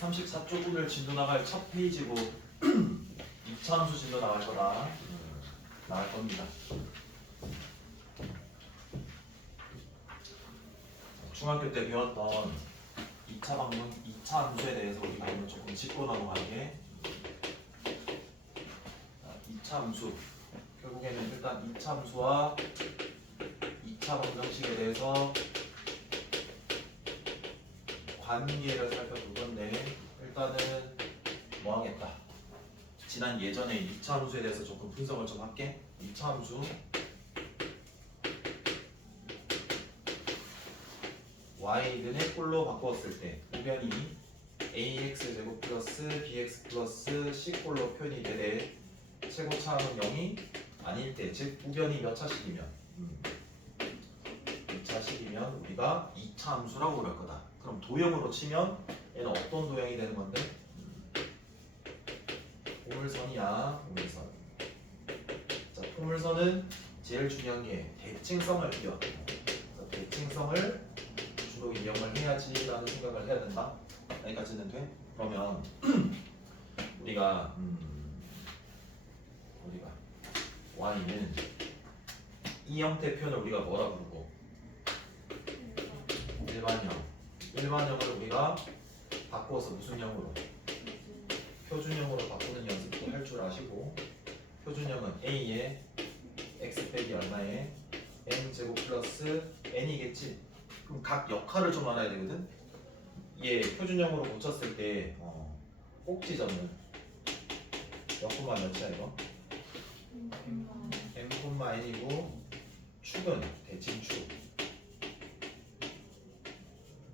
134쪽을 진도 나갈 첫 페이지고 2차 함수 진도 나갈 거다. 나갈 겁니다. 중학교 때 배웠던 2차 함수에 대해서 우리가 오늘 조금 짚고 넘어가게. 2차 함수 결국에는 일단 2차 함수와 2차 방정식에 대해서 관계를 살펴볼 건데, 일단은 뭐 하겠다. 지난 예전에 2차 함수에 대해서 조금 분석을 좀 할게. 2차 함수 y는의 꼴로 바꾸었을 때 우변이 ax 제곱 플러스 bx 플러스 c 꼴로 표현이 되되 최고차함은 0이 아닐 때, 즉 우변이 몇 차식이면 2차식이면 우리가 2차 함수라고 그럴 거다. 그럼 도형으로 치면 얘는 어떤 도형이 되는 건데? 포물선이야, 포물선. 자, 포물선은 제일 중요한 게 대칭성을 비워. 대칭성을 주로 이용을 해야지라는 생각을 해야 된다. 여기까지는 돼? 그러면 우리가 y는 이 형태 표현을 우리가 뭐라 부르고? 일반형을 우리가 바꾸어서 무슨 형으로? 표준형으로 바꾸는 연습도 할 줄 아시고, 표준형은 a의 x 빼기 얼마에 n 제곱 플러스 n이겠지. 그럼 각 역할을 좀 알아야 되거든. 얘 표준형으로 고쳤을 때 꼭지점은 몇 콤마 몇이야 이거? m 콤마 n이고, 축은 대칭축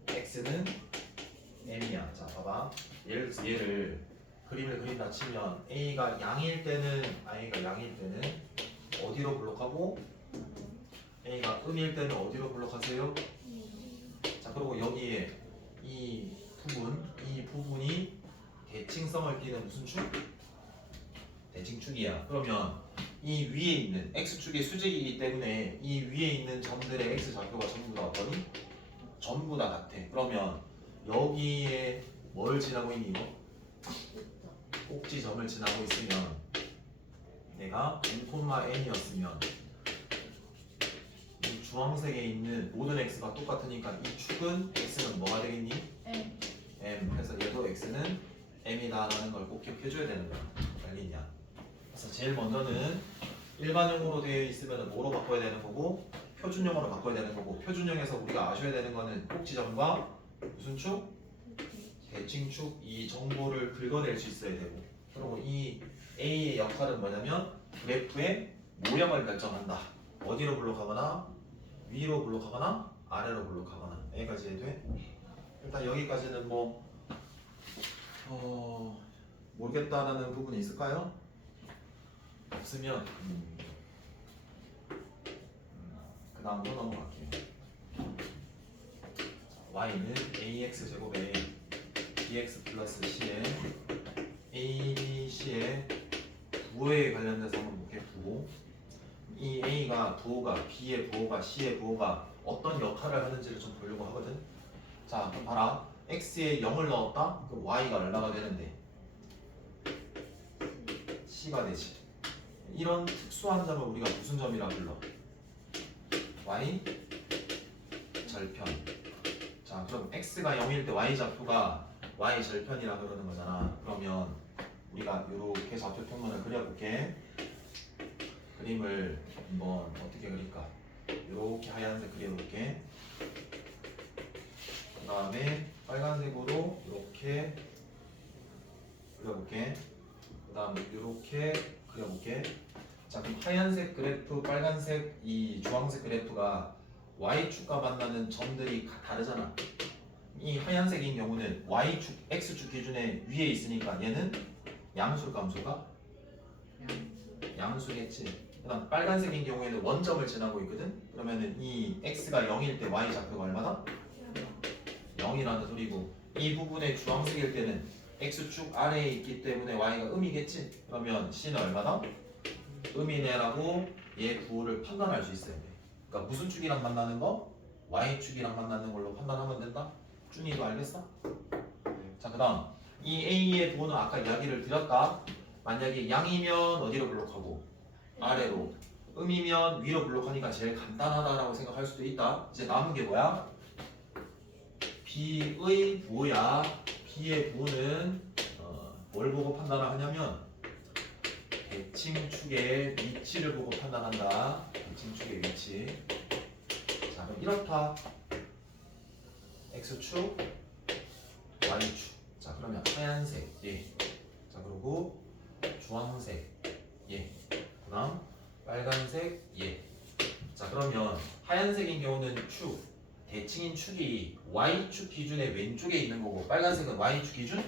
x는 m이야. 자, 봐봐. 예를 들어서 얘를 그림을 그린다 치면 a가 양일 때는 어디로 블록하고, a가 음일 때는 어디로 블록하세요? 자, 그리고 여기에 이 부분이 대칭성을 띠는 무슨 축? 대칭축이야. 그러면 이 위에 있는 x축의 수직이기 때문에 이 위에 있는 점들의 x좌표가 전부 다 어떠니? 전부 다 같아. 그러면 여기에 뭘 지나고 있니 이거? 꼭지점을 지나고 있으면 내가 n,n이었으면 이 주황색에 있는 모든 x가 똑같으니까 이 축은 x는 뭐가 되겠니? m. 그래서 얘도 x는 m이다라는 걸 꼭 기억해줘야 되는 거야. 알겠냐? 그래서 제일 먼저는 일반형으로 되어 있으면 뭐로 바꿔야 되는 거고, 표준형으로 바꿔야 되는 거고, 표준형에서 우리가 아셔야 되는 거는 꼭지점과 무슨 축? 대칭축, 이 정보를 긁어낼 수 있어야 되고, 그리고 이 A의 역할은 뭐냐면 그래프의 모형을 결정한다. 어디로 블록하거나, 위로 블록하거나, 아래로 블록하거나. 여기까지 해도 돼? 일단 여기까지는 모르겠다라는 부분이 있을까요? 없으면 그 다음으로 넘어갈게요. y는 ax 제곱에 bx 플러스 c에 a, b, c의 부호에 관련돼서 한번 볼게요. 부호. 이 a가 부호가, b의 부호가, c의 부호가 어떤 역할을 하는지를 좀 보려고 하거든. 자, 그럼 봐라. x에 0을 넣었다? 그럼 y가 얼마가 되는데? c가 되지. 이런 특수한 점을 우리가 무슨 점이라 불러? y 절편. 자, 그럼 x가 0일 때 y 좌표가 y 절편이라 그러는 거잖아. 그러면 우리가 이렇게 좌표 평면을 그려볼게. 그림을 한번 어떻게 그릴까? 이렇게 하얀색 그려볼게. 그 다음에 빨간색으로 이렇게 그려볼게. 그 다음에 이렇게 그려볼게. 자, 그럼 하얀색 그래프, 빨간색, 이 주황색 그래프가 y축과 만나는 점들이 다르잖아. 이 하얀색인 경우는 y축, x축 기준에 위에 있으니까 얘는 양수일까 함수가? 양수겠지. 그 다음 빨간색인 경우에는 원점을 지나고 있거든. 그러면은 이 x가 0일 때 y 좌표가 얼마다? 0이라는 소리고, 이 부분의 주황색일 때는 x축 아래에 있기 때문에 y가 음이겠지. 그러면 c는 얼마다? 음이네라고 얘 부호를 판단할 수 있어야 돼. 그러니까 무슨 축이랑 만나는 거? y축이랑 만나는 걸로 판단하면 된다. 준이도 알겠어? 자, 그 다음 이 A의 부호는 아까 이야기를 드렸다. 만약에 양이면 어디로 블록하고 아래로, 음이면 위로 블록하니까 제일 간단하다라고 생각할 수도 있다. 이제 남은 게 뭐야? B의 부호야. B의 부호는 뭘 보고 판단을 하냐면 대칭축의 위치를 보고 판단한다. 대칭축의 위치. 자, 그럼 이렇다. X축, Y축. 자, 그러면 하얀색, 예. 자, 그리고 주황색, 예. 그 다음 빨간색, 예. 자, 그러면 하얀색인 경우는 축, 대칭인 축이 Y축 기준의 왼쪽에 있는 거고, 빨간색은 Y축 기준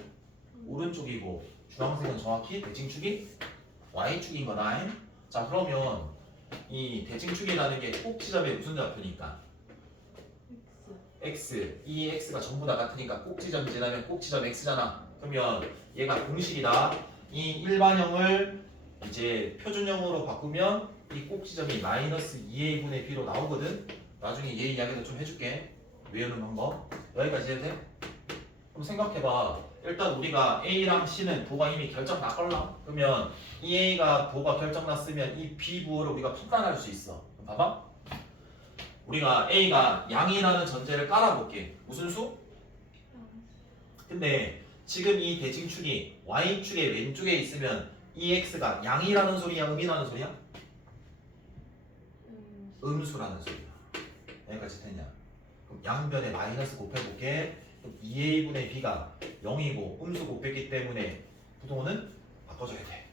오른쪽이고, 주황색은 정확히 대칭축이 Y축인 거다. 자, 그러면 이 대칭축이라는 게 꼭 지점에 무슨 좌표니까? X. 이 X가 전부 다 같으니까 꼭 지점 지나면 꼭 지점 X잖아. 그러면 얘가 공식이다. 이 일반형을 이제 표준형으로 바꾸면 이 꼭 지점이 마이너스 2a 분의 b로 나오거든. 나중에 얘 이야기도 좀 해줄게. 외우는 방법. 여기까지 해도 돼? 그럼 생각해봐. 일단 우리가 A랑 C는 부호가 이미 결정 났걸라. 그러면 이 A가 부호가 결정 났으면 이 B 부호를 우리가 판단할 수 있어. 봐봐. 우리가 A가 양이라는 전제를 깔아볼게. 무슨 수? 근데 지금 이 대칭축이 Y축의 왼쪽에 있으면 이 X가 양이라는 소리야? 음이라는 소리야? 음수라는 소리야. 여기까지 됐냐? 그럼 양변에 마이너스 곱해볼게. 그럼 2a분의 b가 0이고 음수 곱했기 때문에 부동호는 바꿔줘야 돼.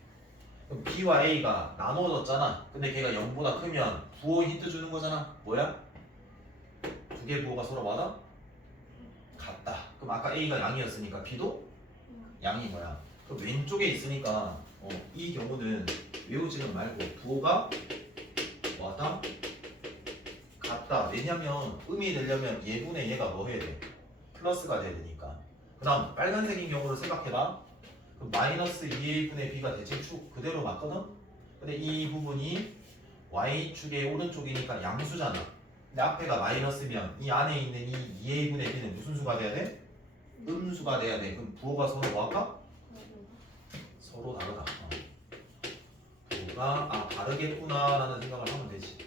그럼 b와 a가 나누어졌잖아. 근데 걔가 0보다 크면 부호 힌트 주는 거잖아. 뭐야? 두 개 부호가 서로 맞아? 같다. 그럼 아까 a가 양이었으니까 b도 양이 뭐야? 그럼 왼쪽에 있으니까 이 경우는 외우지는 말고 부호가 뭐다? 같다. 왜냐면 음이 되려면 얘분의 얘가 뭐 해야 돼? 플러스가 돼야 되니까. 그 다음 빨간색인 경우를 생각해봐. 그럼 마이너스 2a분의 b가 대칭축 그대로 맞거든? 근데 이 부분이 y축의 오른쪽이니까 양수잖아. 근데 앞에가 마이너스면 이 안에 있는 이 2a분의 b는 무슨 수가 돼야 돼? 음수가 돼야 돼. 그럼 부호가 서로 뭐 할까? 서로 다르다. 부호가 다르겠구나 라는 생각을 하면 되지.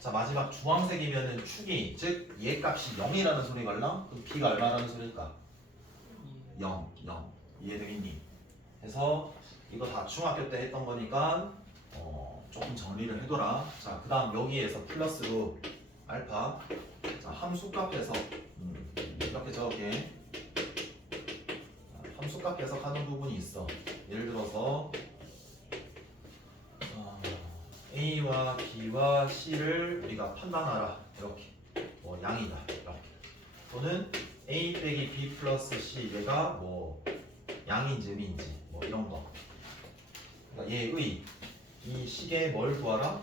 자, 마지막 주황색이면은 축이 즉 얘 값이 0이라는 소리 걸나? 그럼 b가 얼마라는 소리일까? 0 이해되겠니? 그래서 이거 다 중학교 때 했던 거니까 조금 정리를 해둬라. 자, 그 다음 여기에서 플러스로 알파. 자, 함수값에서 이렇게 적을게. 함수값 해석하는 부분이 있어. 예를 들어서 A와 B와 C를 우리가 판단하라. 이렇게 뭐 양이다. 이렇게 또는 A 빼기 B 플러스 C 얘가 뭐 양인지 음인지 뭐 이런 거. 그러니까 얘의 이 식에 뭘 구하라?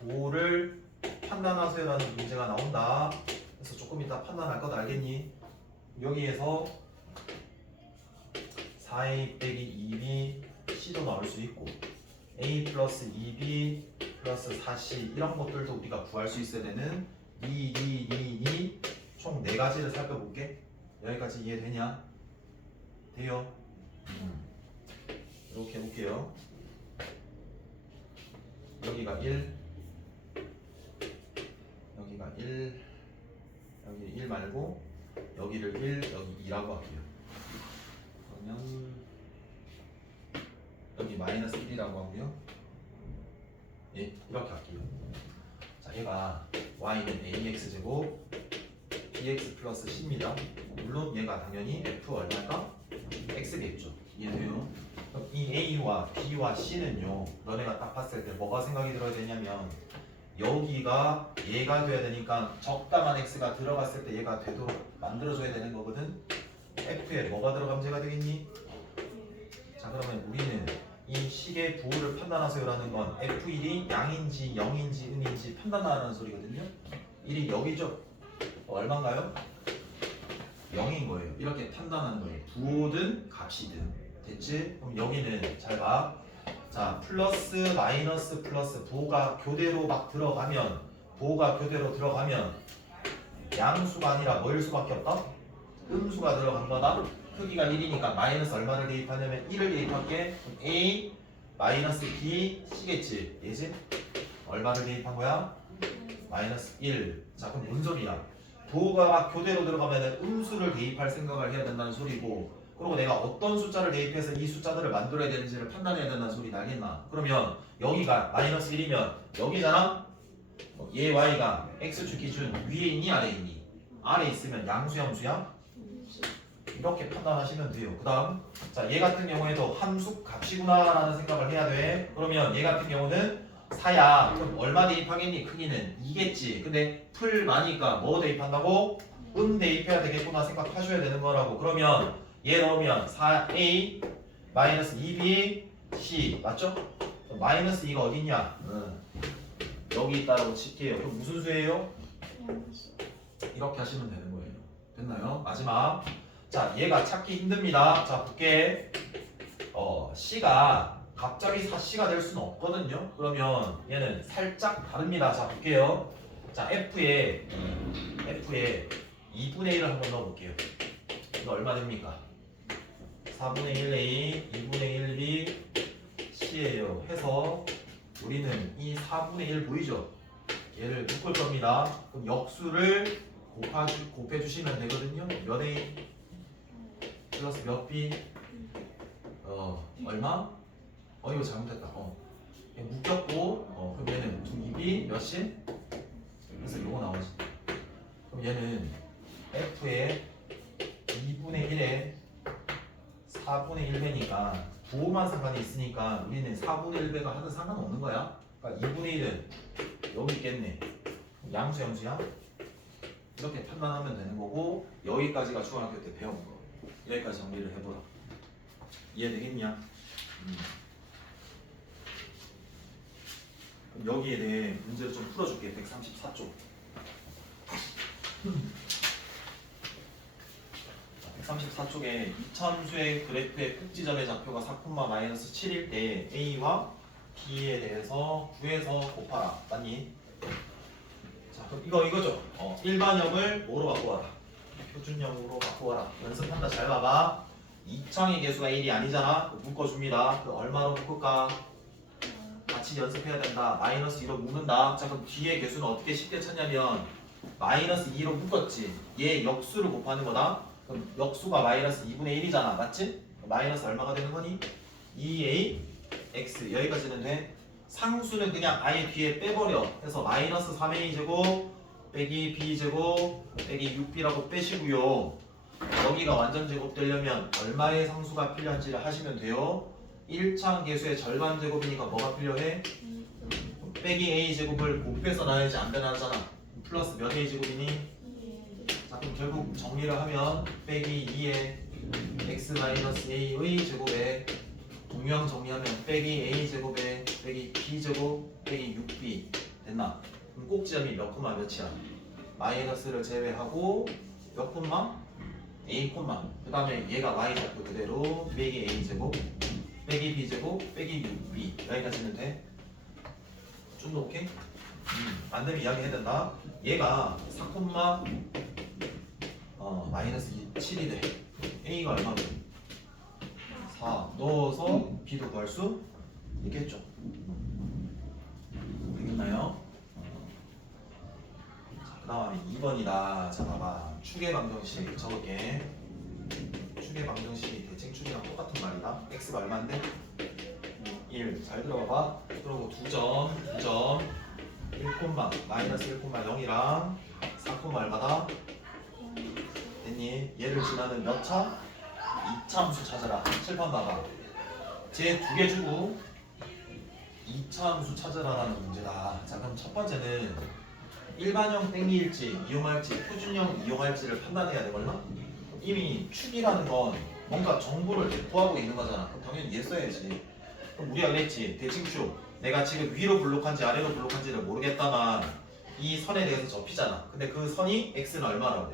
부호를 판단하세요라는 문제가 나온다. 그래서 조금 이따 판단할 것 알겠니? 여기에서 4a 빼기 2b c도 나올 수 있고 a 플러스 2b 플러스 4c 이런 것들도 우리가 구할 수 있어야 되는 총 4가지를 살펴볼게. 여기까지 이해되냐? 돼요? 이렇게 해볼게요. 여기가 1 여기가 1 여기 1 말고 여기를 1 여기 2라고 할게요. 그러면 여기 마이너스 1이라고 하고요. 예, 이렇게 할게요. 자, 얘가 y는 ax제곱 bx 플러스 c입니다. 물론 얘가 당연히 f 얼마일까? x겠죠. 이해돼요? 그럼 이 a와 b와 c는요, 너네가 딱 봤을 때 뭐가 생각이 들어야 되냐면 여기가 얘가 돼야 되니까 적당한 x가 들어갔을 때 얘가 되도록 만들어줘야 되는 거거든. f에 뭐가 들어가면 제가 되겠니? 자, 그러면 우리는 이 식의 부호를 판단하세요라는 건 F1이 양인지 0인지 음인지 판단하라는 소리거든요. 1이 여기죠. 얼마인가요? 0인 거예요. 이렇게 판단하는 거예요. 부호든 값이든. 됐지? 그럼 여기는 잘 봐. 자, 플러스 마이너스 플러스 부호가 교대로 막 들어가면 양수가 아니라 뭐일 수밖에 없다? 음수가 들어간 거다. 크기가 1이니까 마이너스 얼마를 대입하냐면 1을 대입할게. 그럼 A 마이너스 B C겠지. 얘지? 얼마를 대입한 거야? 마이너스 1. 자 그럼 뭔 소리야? 도가 막 교대로 들어가면 음수를 대입할 생각을 해야 된다는 소리고, 그리고 내가 어떤 숫자를 대입해서 이 숫자들을 만들어야 되는지를 판단해야 된다는 소리 알겠나? 그러면 여기가 마이너스 1이면 여기잖아? 얘 y가 x축 기준 위에 있니 아래에 있니? 아래에 있으면 양수 함수야? 이렇게 판단하시면 돼요. 그 다음 자 얘 같은 경우에도 함수 값이구나 라는 생각을 해야 돼. 그러면 얘 같은 경우는 4야. 그럼 얼마 대입하겠니? 크기는 2겠지. 근데 풀 많으니까 뭐 대입한다고? 대입해야 되겠구나 생각하셔야 되는 거라고. 그러면 얘 넣으면 4a 마이너스 2b c 맞죠? 마이너스 2가 어딨냐? 여기 있다라고 칠게요. 그럼 무슨 수예요? 이렇게 하시면 되는 거예요. 됐나요? 마지막 자 얘가 찾기 힘듭니다. 자 볼게. C가 갑자기 4C가 될 수는 없거든요. 그러면 얘는 살짝 다릅니다. 자 볼게요. 자 F에 2분의 1을 한번 넣어볼게요. 이거 얼마 됩니까? 4분의 1A 2분의 1B C예요. 해서 우리는 이 4분의 1 보이죠? 얘를 묶을 겁니다. 그럼 역수를 곱해주시면 되거든요. 몇 A 플러스 몇 B 얼마? 이거 잘못했다. 얘 묶였고 그럼 얘는 2B 몇이? 그래서 요거 나오지. 그럼 얘는 F의 2분의 1에 4분의 1배니까 부호만 상관이 있으니까 우리는 4분의 1배가 하든 상관없는 거야. 그러니까 2분의 1은 여기 있겠네. 양수 양수야? 이렇게 판단하면 되는 거고, 여기까지가 중학교 때 배운 거. 여기까지 정리를 해보라. 이해되겠냐? 그럼 여기에 대해 문제를 좀 풀어줄게. 134쪽. 134쪽에 이차함수의 그래프의 꼭지점의 좌표가 4,-7일 때 A와 B에 대해서 구해서 곱하라. 맞니? 자 그럼 이거죠. 일반형을 뭐로 바꾸어라? 표준형으로 바꾸어라. 연습한다. 잘 봐봐. 이창의 개수가 1이 아니잖아. 묶어줍니다. 그 얼마로 묶을까? 같이 연습해야 된다. 마이너스 2로 묶는다. 자 그럼 뒤에 개수는 어떻게 쉽게 찾냐면 마이너스 2로 묶었지. 얘 역수를 곱하는 거다. 그럼 역수가 마이너스 2분의 1이잖아. 맞지? 마이너스 얼마가 되는 거니? 2a x 여기까지는 돼. 상수는 그냥 아예 뒤에 빼버려. 그래서 마이너스 3a 제곱 빼기 b 제곱 빼기 6b라고 빼시고요. 여기가 완전 제곱되려면 얼마의 상수가 필요한지를 하시면 돼요. 1차항 계수의 절반 제곱이니까 뭐가 필요해? 빼기 a 제곱을 곱해서 나야지 안 변하잖아. 플러스 몇 a 제곱이니? 자 그럼 결국 정리를 하면 빼기 2의 x-a의 제곱에 동형 정리하면 빼기 a 제곱에 빼기 b 제곱 빼기 6b 됐나? 그럼 꼭지점이 몇 콤마 몇이야? 마이너스를 제외하고 몇 콤마? a 콤마. 그 다음에 얘가 y 좌표 그대로 빼기 a 제곱 빼기 b 제곱 빼기 6b 여기까지는 돼? 좀 더 오케이? 안 되면 이야기 해야 된다. 얘가 4 마이너스 7이 돼. a가 얼마면? 4 넣어서 b도 구할 수 있겠죠. 되겠나요? 그 다음에 2번이다. 자 봐봐. 축의 방정식 적을게. 축의 방정식이 대칭축이랑 똑같은 말이다. x가 얼마인데? 1. 잘 들어봐봐. 그리고 2점 1, 마이너스 1,0이랑 4, 얼마다? 됐니? 얘를 지나는 몇 차? 2차 함수 찾아라. 칠판 봐봐. 쟤 2개 주고 2차 함수 찾아라라는 문제다. 자 그럼 첫 번째는 일반형 땡기일지 이용할지 표준형 이용할지를 판단해야 되거나, 이미 축이라는 건 뭔가 정보를 내포하고 있는 거잖아. 그럼 당연히 얘 써야지. 그럼 우리가 그랬지. 대칭축 내가 지금 위로 블록한지 아래로 블록한지를 모르겠다만 이 선에 대해서 접히잖아. 근데 그 선이 x는 얼마라고?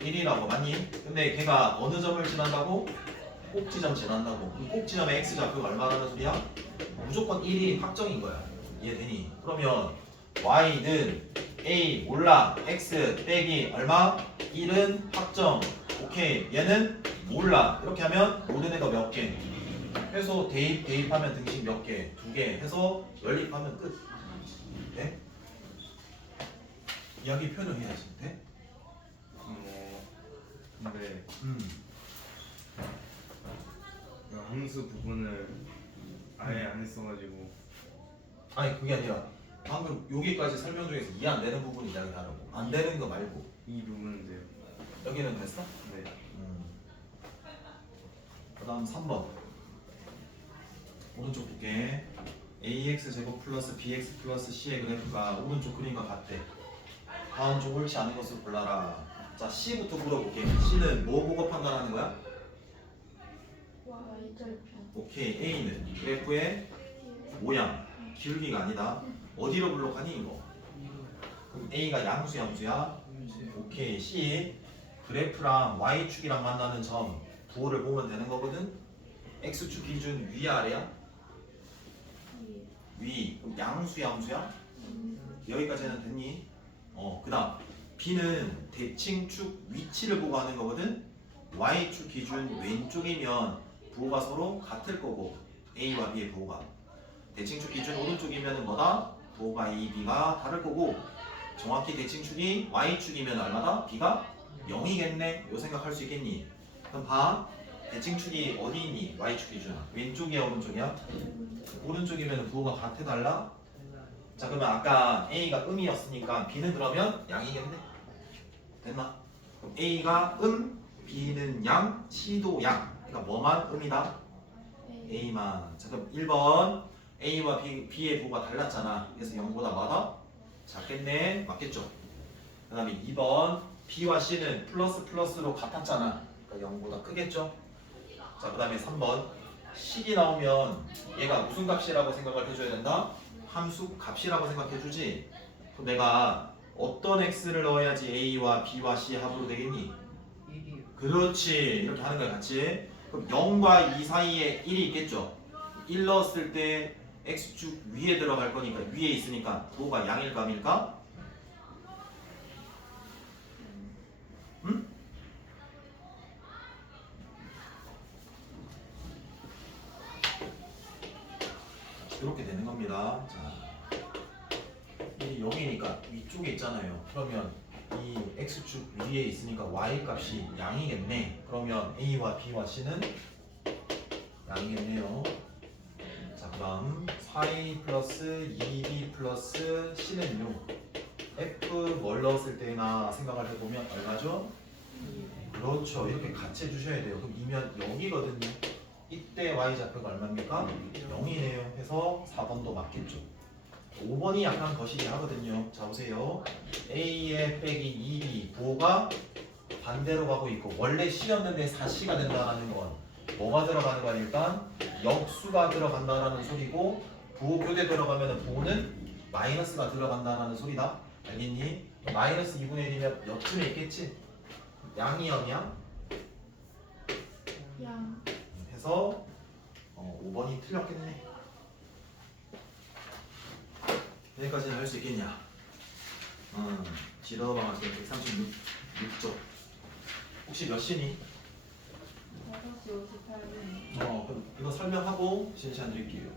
1이라고 맞니? 근데 걔가 어느 점을 지난다고? 꼭지점 지난다고. 그 꼭지점의 x 좌표가 얼마라는 소리야? 무조건 1이 확정인 거야. 이해되니? 그러면 y는 A 몰라. X 빼기 얼마? 1은 확정. 오케이. 얘는 몰라. 이렇게 하면 모든 애가 몇 개? 해서 대입하면 등식 몇 개? 2개. 해서 연립하면 끝. 네? 이야기 표현을 해야지. 돼? 근데 음. 그 함수 부분을 아예 안 했어가지고 아니 그게 아니라 방금 여기까지 설명 중에서 이해 안 되는 부분 이야기하라고. 안 되는 거 말고. 이 부분은 돼요. 여기는 됐어? 네. 그 다음 3번 오른쪽 두께 ax 제곱 플러스 bx 플러스 c의 그래프가 오른쪽 그림과 같대. 다음 중 옳지 않은 것을 골라라. 자 c부터 물어볼게. c는 뭐 보고 판단하는 거야? Y절편. 오케이. a는 그래프의 모양 기울기가 아니다. 어디로 블록하니 이거? 그럼 a가 양수야? 오케이. c 그래프랑 y축이랑 만나는 점 부호를 보면 되는 거거든. x축 기준 위 아래야? 위. 그럼 양수야? 여기까지는 됐니? 그 다음 b는 대칭축 위치를 보고 하는 거거든. y축 기준 왼쪽이면 부호가 서로 같을 거고 a와 b의 부호가 대칭축 기준 오른쪽이면 뭐다? 부호가 a, b가 다를 거고 정확히 대칭축이 y축이면 얼마다? b가 0이겠네? 요 생각할 수 있겠니? 그럼 봐. 대칭축이 어디 있니? y축 기준 왼쪽이야 오른쪽이야? 오른쪽이면 부호가 같아 달라? 자 그러면 아까 a가 음이었으니까 b는 그러면 양이겠네? 됐나? 그럼 a가 b는 양, c도 양. 그러니까 뭐만 음이다? a만. 자 그럼 1번 a와 b의 부호가 달랐잖아. 그래서 0보다 뭐다? 작겠네? 맞겠죠? 그 다음에 2번 b와 c는 플러스로 같았잖아. 그러니까 0보다 크겠죠? 자 그 다음에 3번 식이 나오면 얘가 무슨 값이라고 생각을 해줘야 된다? 함수 값이라고 생각해주지. 그럼 내가 어떤 x를 넣어야지 a와 b와 c 합으로 되겠니? 1이요. 그렇지. 이렇게 하는 거야 같이. 그럼 0과 2 사이에 1이 있겠죠? 1 넣었을 때 x축 위에 들어갈 거니까 위에 있으니까 부호가 양일까 암일까? 응? 이렇게 되는 겁니다. 자, 이 여기니까 위쪽에 있잖아요. 그러면 이 x축 위에 있으니까 y 값이 양이겠네. 그러면 a와 b와 c는 양이겠네요. 자, 그럼 4a 플러스 2b 플러스 c는요. f 뭘 넣었을 때나 생각을 해보면 얼마죠? 그렇죠. 이렇게 같이 해주셔야 돼요. 그럼 이면 0이거든요. 이때 y좌표가 얼마입니까? 0이네요. 해서 4번도 맞겠죠. 5번이 약간 거시기 하거든요. 자 보세요. a의 빼기 2b 부호가 반대로 가고 있고 원래 c였는데 4c가 된다는 건 뭐가 들어가는 거야? 일단 역수가 들어간다라는 소리고 부호 교대 들어가면 부호는 마이너스가 들어간다라는 소리다. 알겠니? 마이너스 2분의 1이면 옆쯤에 있겠지? 양이 0이야? 양. 해서 5번이 틀렸겠네. 여기까지는 할 수 있겠냐? 지러방학생 136쪽. 혹시 몇 시니? 5시 58분. 그럼 이거 설명하고 진시간 드릴게요.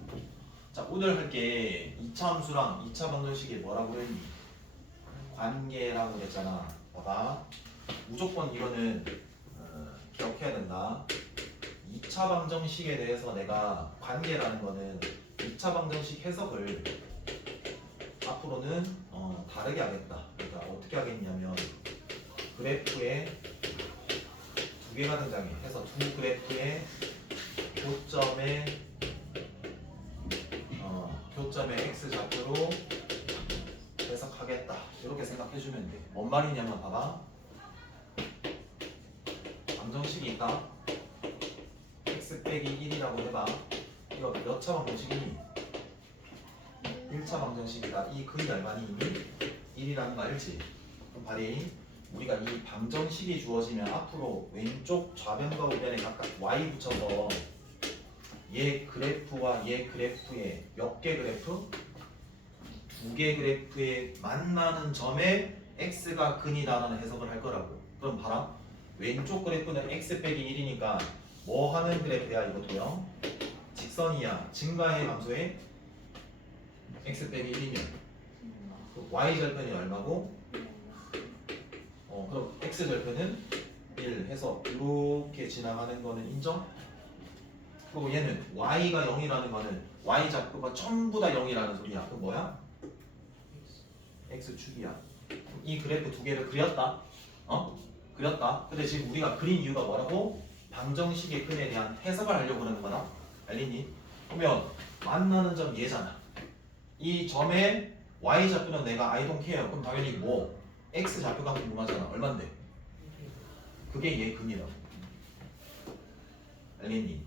자, 오늘 할 게 2차 함수랑 2차 방정식이 뭐라고 그랬니? 관계라고 그랬잖아. 봐봐. 무조건 이거는 기억해야 된다. 2차 방정식에 대해서 내가 관계라는 거는 2차 방정식 해석을 앞으로는 다르게 하겠다. 그러니까 어떻게 하겠냐면 그래프에 두 개가 등장해. 해서 두 그래프의 교점의 x 좌표로 해석하겠다. 이렇게 생각해주면 돼. 뭔 말이냐면 봐봐. 방정식이 있다. x 빼기 1이라고 해봐. 이거 몇 차 방정식이니? 1차 방정식이다. 이 근이 얼마니 이미? 1이라는 거 알지? 그럼 바리 우리가 이 방정식이 주어지면 앞으로 왼쪽 좌변과 우변에 각각 y 붙여서 얘 그래프와 얘 그래프에 몇 개 그래프? 두 개 그래프에 만나는 점에 x가 근이다라는 해석을 할 거라고. 그럼 봐라. 왼쪽 그래프는 x 빼기 1이니까 뭐 하는 그래프야 이것도요? 직선이야. 증가해 감소해? x 빼기 1이면 y 절편이 얼마고? 그럼 x 절편은 1 해서 이렇게 지나가는 거는 인정? 그리고 얘는 y가 0이라는 거는 y 좌표가 전부 다 0이라는 소리야. 그럼 뭐야? x축이야. 이 그래프 두 개를 그렸다. 그렸다. 근데 지금 우리가 그린 이유가 뭐라고? 방정식의 근에 대한 해석을 하려고 그러는 거다. 알겠니? 그러면 만나는 점 얘잖아. 이 점의 y 좌표는 내가 I don't care. 그럼 당연히 뭐 x 좌표가 궁금하잖아. 얼만데? 그게 얘 근이라고. 알겠니?